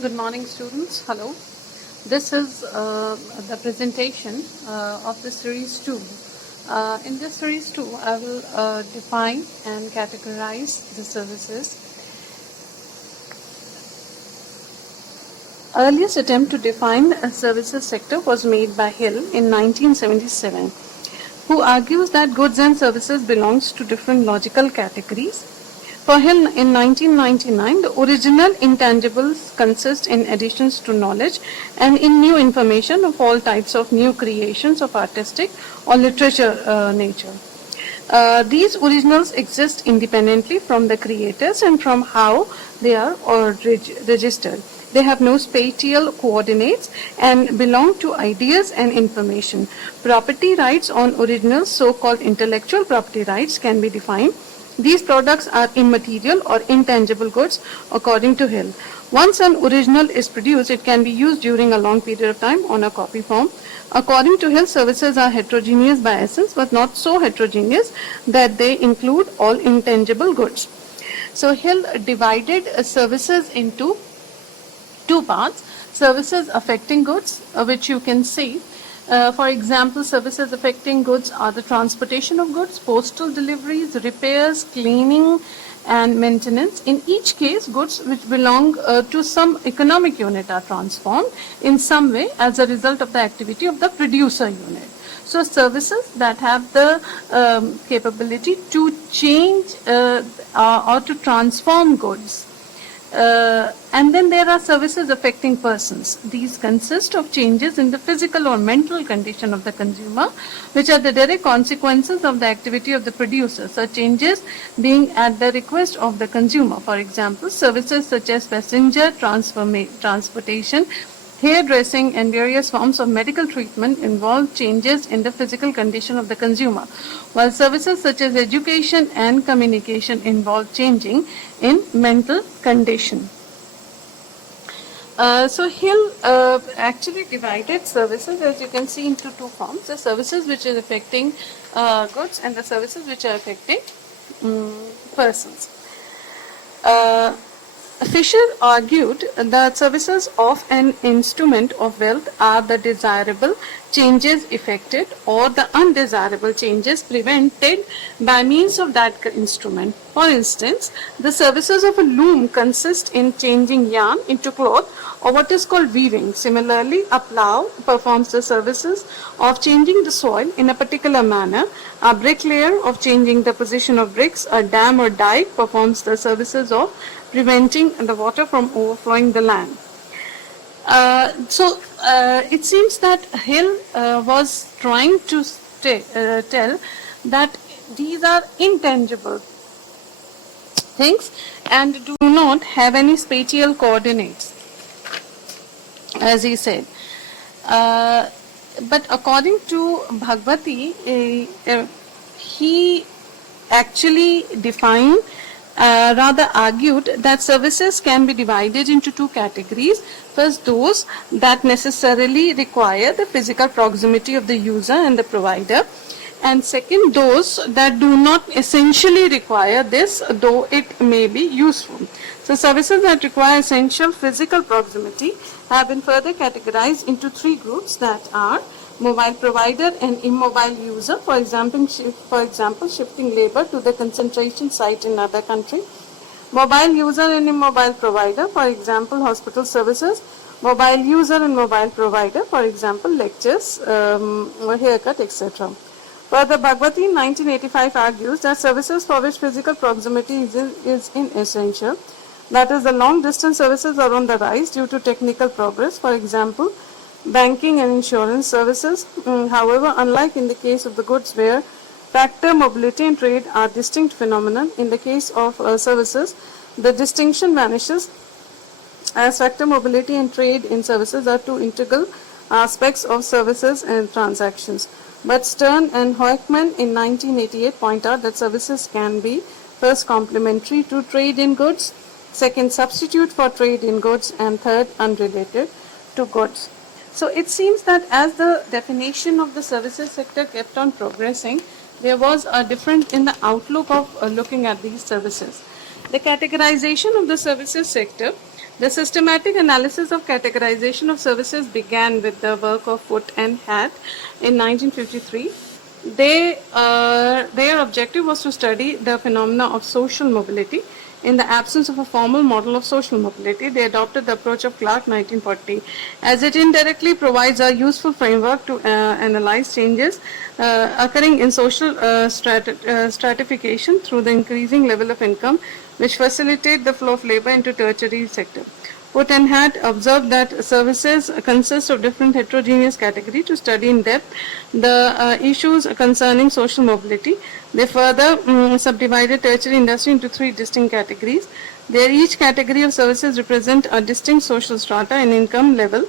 Good morning, students. Hello. This is the presentation of the series 2. In this series 2, I will define and categorize the services. Earliest attempt to define a services sector was made by Hill in 1977, who argues that goods and services belongs to different logical categories. For Hill, in 1999, the original intangibles consist in additions to knowledge and in new information of all types of new creations of artistic or literature nature. These originals exist independently from the creators and from how they are registered. They have no spatial coordinates and belong to ideas and information. Property rights on originals, so-called intellectual property rights, can be defined. These products are immaterial or intangible goods according to Hill. Once an original is produced, it can be used during a long period of time on a copy form. According to Hill, services are heterogeneous by essence, but not so heterogeneous that they include all intangible goods. So Hill divided services into two parts: services affecting goods, which you can see. For example, services affecting goods are the transportation of goods, postal deliveries, repairs, cleaning, and maintenance. In each case, goods which belong to some economic unit are transformed in some way as a result of the activity of the producer unit. So, services that have the capability to change or to transform goods. And then there are services affecting persons. These consist of changes in the physical or mental condition of the consumer, which are the direct consequences of the activity of the producer. Such changes being at the request of the consumer. For example, services such as passenger transportation, hairdressing, and various forms of medical treatment involve changes in the physical condition of the consumer, while services such as education and communication involve changing in mental condition. So Hill actually divided services, as you can see, into two forms: the services which are affecting goods and the services which are affecting persons. Fisher argued that services of an instrument of wealth are the desirable changes effected or the undesirable changes prevented by means of that instrument. For instance, the services of a loom consist in changing yarn into cloth, or what is called weaving. Similarly, a plough performs the services of changing the soil in a particular manner. A bricklayer of changing the position of bricks. A dam or dike performs the services of preventing the water from overflowing the land. So it seems that Hill was trying to tell that these are intangible things and do not have any spatial coordinates, as he said. But according to Bhagwati, he actually defined, rather argued that services can be divided into two categories. First, those that necessarily require the physical proximity of the user and the provider, and second, those that do not essentially require this, though it may be useful. So services that require essential physical proximity have been further categorized into three groups, that are mobile provider and immobile user, for example, shifting labor to the concentration site in another country. Mobile user and immobile provider, for example, hospital services. Mobile user and mobile provider, for example, lectures, haircut, etc. Further, Bhagwati in 1985 argues that services for which physical proximity is inessential, that is, the long distance services are on the rise due to technical progress, for example, banking and insurance services. However, unlike in the case of the goods where factor, mobility and trade are distinct phenomena, in the case of services, the distinction vanishes, as factor, mobility and trade in services are two integral aspects of services and transactions. But Stern and Hoekman in 1988 point out that services can be first complementary to trade in goods, second substitute for trade in goods, and third unrelated to goods. So it seems that as the definition of the services sector kept on progressing, there was a difference in the outlook of looking at these services. The categorization of the services sector The systematic analysis of categorization of services began with the work of Foot and Hat in 1953. Their objective was to study the phenomena of social mobility. In the absence of a formal model of social mobility, they adopted the approach of Clark 1940, as it indirectly provides a useful framework to analyze changes occurring in social stratification through the increasing level of income, which facilitate the flow of labor into tertiary sector. Foot and Hat observed that services consist of different heterogeneous categories to study in depth the issues concerning social mobility. They further subdivided tertiary industry into three distinct categories. There, each category of services represent a distinct social strata and income level.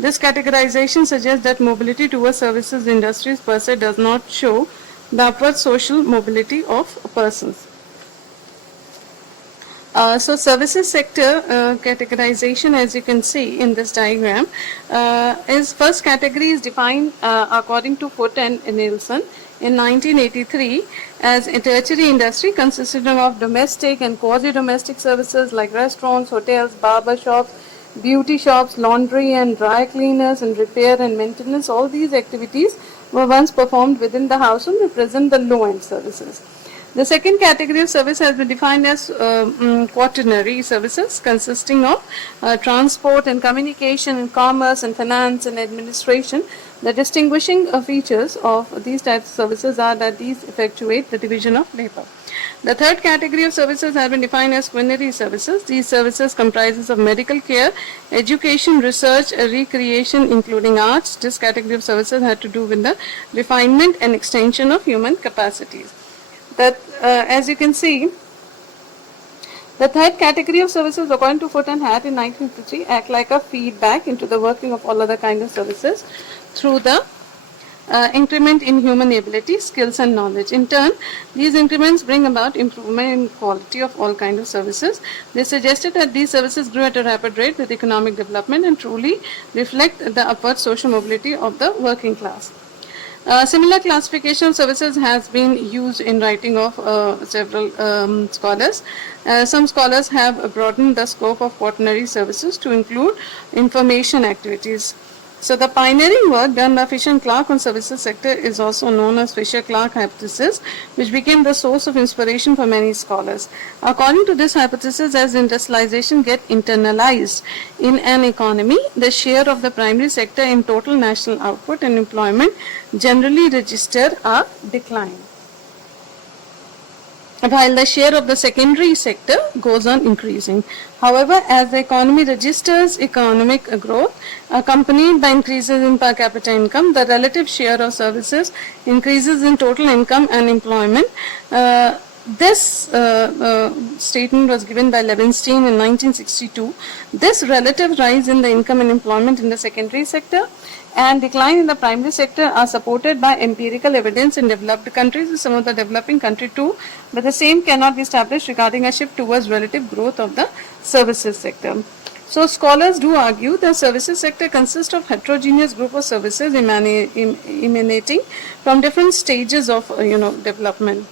This categorization suggests that mobility towards services industries per se does not show the upward social mobility of persons. So services sector categorization, as you can see in this diagram, is first category is defined according to Foot and Nielsen in 1983 as a tertiary industry consisting of domestic and quasi-domestic services like restaurants, hotels, barber shops, beauty shops, laundry and dry cleaners, and repair and maintenance. All these activities were once performed within the household and represent the low-end services. The second category of service has been defined as quaternary services, consisting of transport and communication and commerce and finance and administration. The distinguishing features of these types of services are that these effectuate the division of labor. The third category of services have been defined as quinary services. These services comprises of medical care, education, research, recreation, including arts. This category of services had to do with the refinement and extension of human capacities. That, as you can see, the third category of services, according to Foot and Hat in 1953, act like a feedback into the working of all other kinds of services through the increment in human ability, skills and knowledge. In turn, these increments bring about improvement in quality of all kinds of services. They suggested that these services grew at a rapid rate with economic development and truly reflect the upward social mobility of the working class. Similar classification of services has been used in writing of several scholars. Some scholars have broadened the scope of quaternary services to include information activities. So the pioneering work done by Fisher and Clark on services sector is also known as Fisher-Clark hypothesis, which became the source of inspiration for many scholars. According to this hypothesis, as industrialization gets internalized in an economy, the share of the primary sector in total national output and employment generally register a decline, while the share of the secondary sector goes on increasing. However, as the economy registers economic growth accompanied by increases in per capita income, the relative share of services increases in total income and employment. This statement was given by Levinstein in 1962. This relative rise in the income and employment in the secondary sector and decline in the primary sector are supported by empirical evidence in developed countries and some of the developing countries too, but the same cannot be established regarding a shift towards relative growth of the services sector. So scholars do argue the services sector consists of heterogeneous group of services emanating from different stages of development.